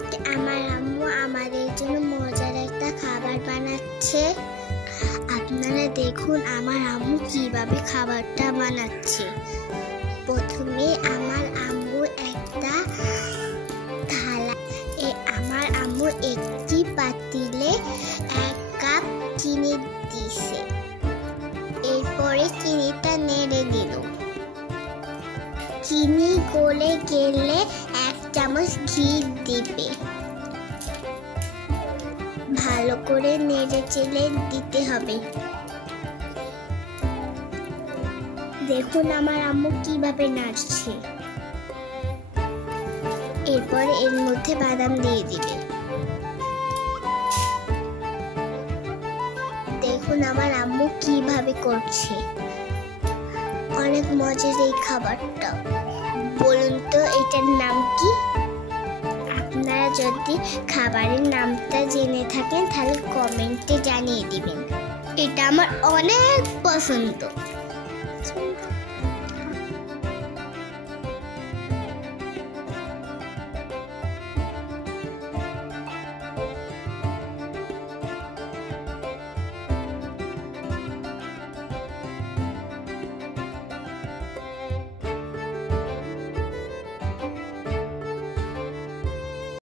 আজকে আমার আম্মু আমাদের জন্য মজার একটা খাবার বানাচ্ছে। আপনারা দেখুন আমার আম্মু কিভাবে খাবারটা বানাচ্ছে। প্রথমে আমার আম্মু একটা থালা আমার আম্মু একটি পাতিলে 1 কাপ চিনি দিছে। এরপরে চিনিটা নেড়ে দিল। চিনি গলে গেলে 1 চামচ ঘি দিবে। ভালো করে নেড়ে চেড়ে দিতে হবে। দেখুন আমার আম্মু কিভাবে নাড়ছে। এরপরে এর মধ্যে বাদাম দিয়ে দিবে। দেখুন আমার আম্মু কিভাবে করছে। অনেক মজার এই খাবারটা। বলুন তো এটার নাম কি? আপনারা যদি খাবারের নামটা জেনে থাকেন তাহলে কমেন্টে জানিয়ে দিবেন। এটা আমার অনেক পছন্দ।